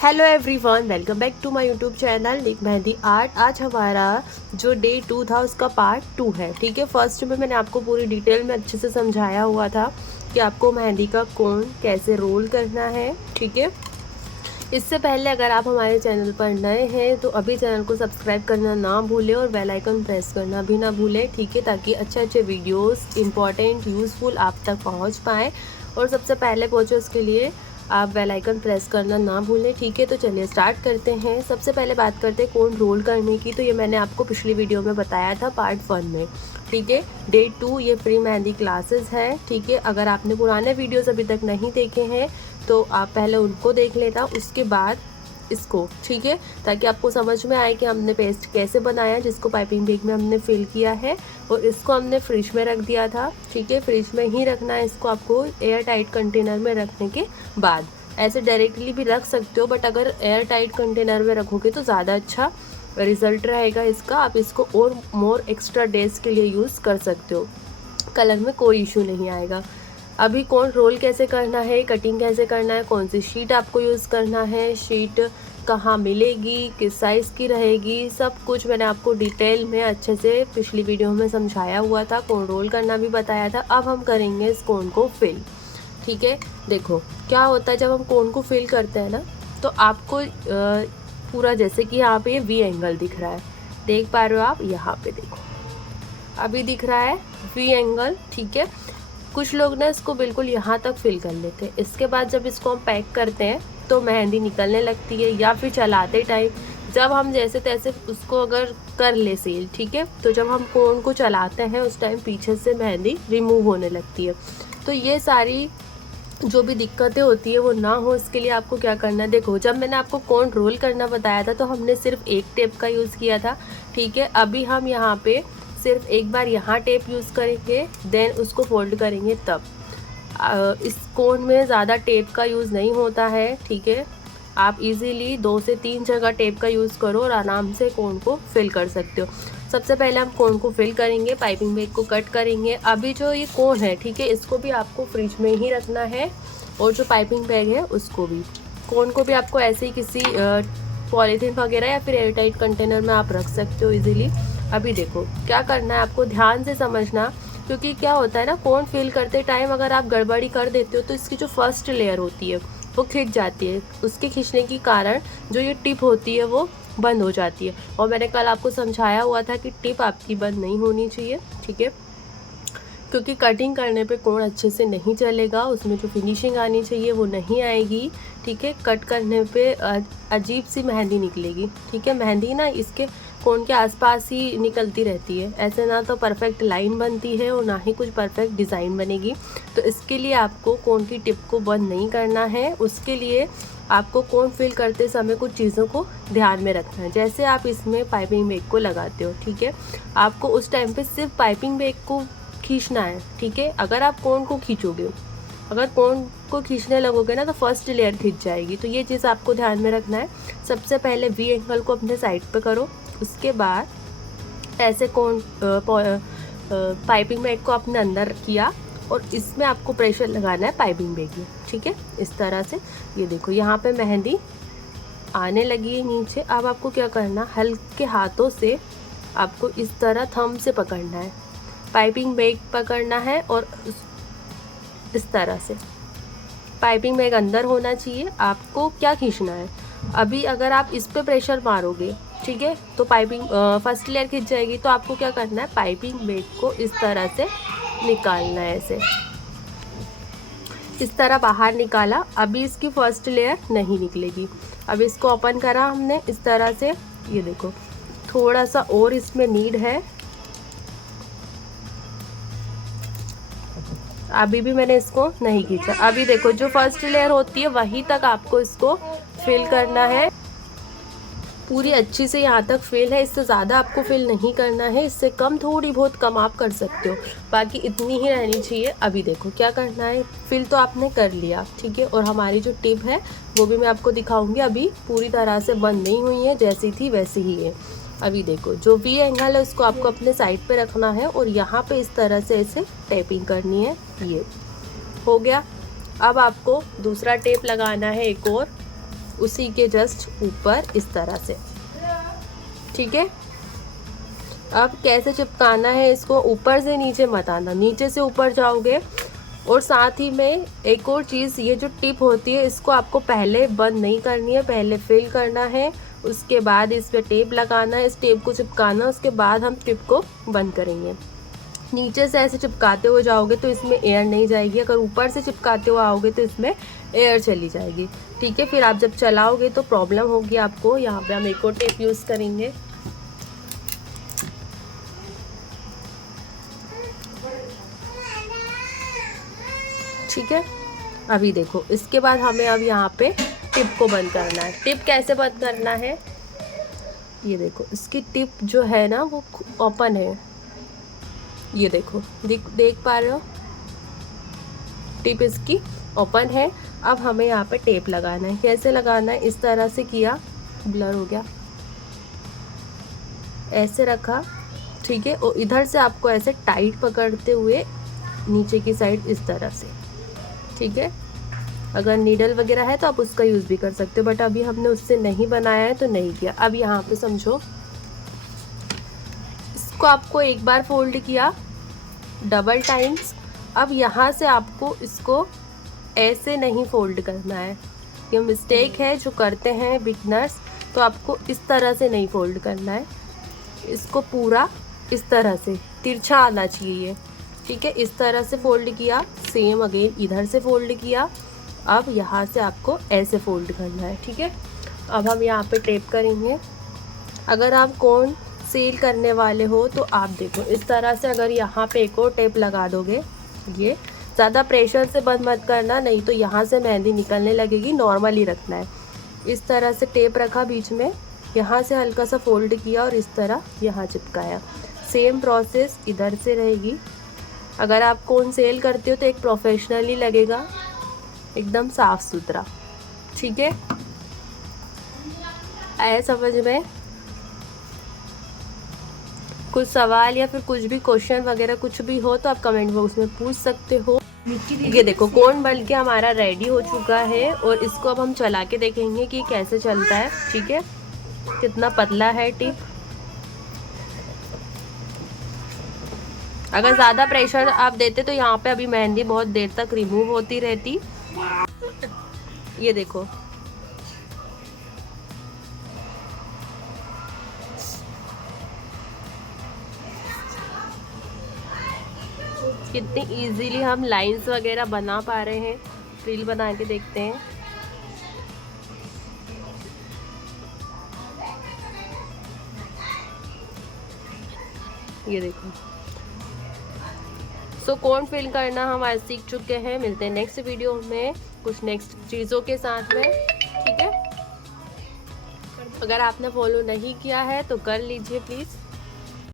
Hello everyone, welcome back to my YouTube channel लिक mehndi art. आज हमारा जो डे 2 था उसका पार्ट 2 है। ठीक है, फर्स्ट में मैंने आपको पूरी डिटेल में अच्छे से समझाया हुआ था कि आपको मेहंदी का कोन कैसे रोल करना है। ठीक है, इससे पहले अगर आप हमारे चैनल पर नए हैं तो अभी चैनल को सब्सक्राइब करना ना भूलें और बेल आइकन प्रेस करना भी ना भूलें। ठीक है, ताकि अच्छे अच्छे वीडियोस इंपॉर्टेंट यूज़फुल आप तक पहुंच पाएँ और सबसे पहले पहुंचे उसके लिए आप बेल आइकन प्रेस करना ना भूलें। ठीक है, तो चलिए स्टार्ट करते हैं। सबसे पहले बात करते हैं कोन रोल करने की। तो ये मैंने आपको पिछली वीडियो में बताया था पार्ट 1 में। ठीक है, डे 2 ये फ्री मेहंदी क्लासेस है। ठीक है, अगर आपने पुराने वीडियोस अभी तक नहीं देखे हैं तो आप पहले उनको देख लेना, उसके बाद इसको। ठीक है, ताकि आपको समझ में आए कि हमने पेस्ट कैसे बनाया, जिसको पाइपिंग बैग में हमने फिल किया है और इसको हमने फ्रिज में रख दिया था। ठीक है, फ्रिज में ही रखना है इसको आपको, एयर टाइट कंटेनर में रखने के बाद। ऐसे डायरेक्टली भी रख सकते हो, बट अगर एयर टाइट कंटेनर में रखोगे तो ज़्यादा अच्छा रिज़ल्ट रहेगा इसका। आप इसको और मोर एक्स्ट्रा डेज के लिए यूज़ कर सकते हो, कलर में कोई इशू नहीं आएगा। अभी कौन रोल कैसे करना है, कटिंग कैसे करना है, कौन सी शीट आपको यूज़ करना है, शीट कहाँ मिलेगी, किस साइज़ की रहेगी, सब कुछ मैंने आपको डिटेल में अच्छे से पिछली वीडियो में समझाया हुआ था। कोन रोल करना भी बताया था। अब हम करेंगे इस कोन को फिल। ठीक है, देखो क्या होता है जब हम कोन को फिल करते हैं ना, तो आपको पूरा जैसे कि यहाँ पे वी एंगल दिख रहा है, देख पा रहे हो आप, यहाँ पे देखो अभी दिख रहा है वी एंगल। ठीक है, कुछ लोग ना इसको बिल्कुल यहाँ तक फिल कर लेते हैं। इसके बाद जब इसको हम पैक करते हैं तो मेहंदी निकलने लगती है, या फिर चलाते टाइम जब हम जैसे तैसे उसको अगर कर ले सील। ठीक है, तो जब हम कोन को चलाते हैं उस टाइम पीछे से मेहंदी रिमूव होने लगती है। तो ये सारी जो भी दिक्कतें होती है वो ना हो, इसके लिए आपको क्या करना है। देखो, जब मैंने आपको कोन रोल करना बताया था तो हमने सिर्फ एक टेप का यूज़ किया था। ठीक है, अभी हम यहाँ पे सिर्फ एक बार यहाँ टेप यूज़ करेंगे, देन उसको फोल्ड करेंगे तब। इस कोन में ज़्यादा टेप का यूज़ नहीं होता है। ठीक है, आप इजीली 2 से 3 जगह टेप का यूज़ करो और आराम से कोन को फिल कर सकते हो। सबसे पहले हम कोन को फिल करेंगे, पाइपिंग बैग को कट करेंगे। अभी जो ये कोन है, ठीक है, इसको भी आपको फ्रिज में ही रखना है और जो पाइपिंग बैग है उसको भी, कोन को भी आपको ऐसे ही किसी पॉलीथीन वगैरह या फिर एयरटाइट कंटेनर में आप रख सकते हो इजीली। अभी देखो क्या करना है, आपको ध्यान से समझना, क्योंकि क्या होता है ना, कोन फिल करते टाइम अगर आप गड़बड़ी कर देते हो तो इसकी जो फर्स्ट लेयर होती है वो खिंच जाती है। उसके खींचने के कारण जो ये टिप होती है वो बंद हो जाती है, और मैंने कल आपको समझाया हुआ था कि टिप आपकी बंद नहीं होनी चाहिए। ठीक है, क्योंकि कटिंग करने पे कोन अच्छे से नहीं चलेगा, उसमें जो फिनिशिंग आनी चाहिए वो नहीं आएगी। ठीक है, कट करने पे अजीब सी मेहंदी निकलेगी। ठीक है, मेहंदी ना इसके कोन के आसपास ही निकलती रहती है, ऐसे ना तो परफेक्ट लाइन बनती है और ना ही कुछ परफेक्ट डिज़ाइन बनेगी। तो इसके लिए आपको कोन की टिप को बंद नहीं करना है। उसके लिए आपको कोन फिल करते समय कुछ चीज़ों को ध्यान में रखना है। जैसे आप इसमें पाइपिंग बैग को लगाते हो, ठीक है, आपको उस टाइम पे सिर्फ पाइपिंग बैग को खींचना है। ठीक है, अगर आप कोन को खींचोगे, अगर कोन को खींचने लगोगे ना तो फर्स्ट लेयर खींच जाएगी। तो ये चीज़ आपको ध्यान में रखना है। सबसे पहले वी एंगल को अपने साइड पे करो, उसके बाद ऐसे कोन पाइपिंग बैग को अपने अंदर किया और इसमें आपको प्रेशर लगाना है पाइपिंग बैग में। ठीक है, इस तरह से ये देखो यहाँ पे मेहंदी आने लगी है नीचे। अब आपको क्या करना, हल्के हाथों से आपको इस तरह थंब से पकड़ना है, पाइपिंग बैग पकड़ना है और इस तरह से पाइपिंग बैग अंदर होना चाहिए। आपको क्या खींचना है, अभी अगर आप इस पे प्रेशर मारोगे, ठीक है, तो पाइपिंग फर्स्ट लेयर खींच जाएगी। तो आपको क्या करना है, पाइपिंग बैग को इस तरह से निकालना है, ऐसे इस तरह बाहर निकाला। अभी इसकी फर्स्ट लेयर नहीं निकलेगी। अब इसको ओपन करा हमने इस तरह से, ये देखो थोड़ा सा और इसमें नीड है। अभी भी मैंने इसको नहीं खींचा। अभी देखो जो फर्स्ट लेयर होती है वहीं तक आपको इसको फिल करना है, पूरी अच्छी से यहाँ तक फिल है। इससे ज़्यादा आपको फिल नहीं करना है, इससे कम थोड़ी बहुत कम आप कर सकते हो, बाकी इतनी ही रहनी चाहिए। अभी देखो क्या करना है, फिल तो आपने कर लिया, ठीक है, और हमारी जो टिप है वो भी मैं आपको दिखाऊंगी। अभी पूरी तरह से बंद नहीं हुई है, जैसी थी वैसी ही है। अभी देखो जो वी एंगल है उसको आपको अपने साइड पे रखना है और यहाँ पे इस तरह से ऐसे टेपिंग करनी है। ये हो गया। अब आपको दूसरा टेप लगाना है एक और, उसी के जस्ट ऊपर इस तरह से, ठीक है। अब कैसे चिपकाना है इसको, ऊपर से नीचे मत आना, नीचे से ऊपर जाओगे। और साथ ही में एक और चीज़, ये जो टिप होती है इसको आपको पहले बंद नहीं करनी है, पहले फिल करना है, उसके बाद इस पर टेप लगाना है, इस टेप को चिपकाना, उसके बाद हम टिप को बंद करेंगे। नीचे से ऐसे चिपकाते हुए जाओगे तो इसमें एयर नहीं जाएगी, अगर ऊपर से चिपकाते हुए आओगे तो इसमें एयर चली जाएगी, ठीक है। फिर आप जब चलाओगे तो प्रॉब्लम होगी आपको। यहाँ पे हम एक और टेप यूज़ करेंगे, ठीक है। अभी देखो, इसके बाद हमें अब यहाँ पे टिप को बंद करना है। टिप कैसे बंद करना है, ये देखो, इसकी टिप जो है ना वो ओपन है, ये देखो, देख पा रहे हो, टिप इसकी ओपन है। अब हमें यहाँ पे टेप लगाना है। कैसे लगाना है, इस तरह से किया, ब्लर हो गया, ऐसे रखा, ठीक है। और इधर से आपको ऐसे टाइट पकड़ते हुए नीचे की साइड इस तरह से, ठीक है। अगर नीडल वगैरह है तो आप उसका यूज़ भी कर सकते हो, बट अभी हमने उससे नहीं बनाया है तो नहीं किया। अब यहाँ पे समझो, इसको आपको एक बार फोल्ड किया डबल टाइम्स। अब यहाँ से आपको इसको ऐसे नहीं फोल्ड करना है, ये मिस्टेक है जो करते हैं बिगनर्स, तो आपको इस तरह से नहीं फोल्ड करना है, इसको पूरा इस तरह से तिरछा आना चाहिए, ठीक है। इस तरह से फोल्ड किया, सेम अगेन इधर से फोल्ड किया। अब यहाँ से आपको ऐसे फोल्ड करना है, ठीक है। अब हम यहाँ पे टेप करेंगे। अगर आप कोन सील करने वाले हो तो आप देखो, इस तरह से अगर यहाँ पे एक और टेप लगा दोगे, ये ज़्यादा प्रेशर से बंद मत करना, नहीं तो यहाँ से मेहंदी निकलने लगेगी, नॉर्मली रखना है। इस तरह से टेप रखा बीच में, यहाँ से हल्का सा फोल्ड किया और इस तरह यहाँ चिपकाया। सेम प्रोसेस इधर से रहेगी। अगर आप कोन सेल करते हो तो एक प्रोफेशनली लगेगा, एकदम साफ सुथरा, ठीक है। आया समझ में? कुछ सवाल या फिर कुछ भी क्वेश्चन वगैरह कुछ भी हो तो आप कमेंट बॉक्स में पूछ सकते हो। ये देखो, कोन बन के हमारा रेडी हो चुका है और इसको अब हम चला के देखेंगे कि कैसे चलता है, ठीक है। कितना पतला है टिप। अगर ज़्यादा प्रेशर आप देते तो यहाँ पे अभी मेहंदी बहुत देर तक रिमूव होती रहती। ये देखो, कितनी इजीली हम लाइंस वगैरह बना पा रहे हैं। फ्रिल बना के देखते हैं। ये देखो, सो कोन फिल करना हम आज सीख चुके हैं। मिलते हैं नेक्स्ट वीडियो में कुछ नेक्स्ट चीज़ों के साथ में, ठीक है। अगर आपने फॉलो नहीं किया है तो कर लीजिए प्लीज़।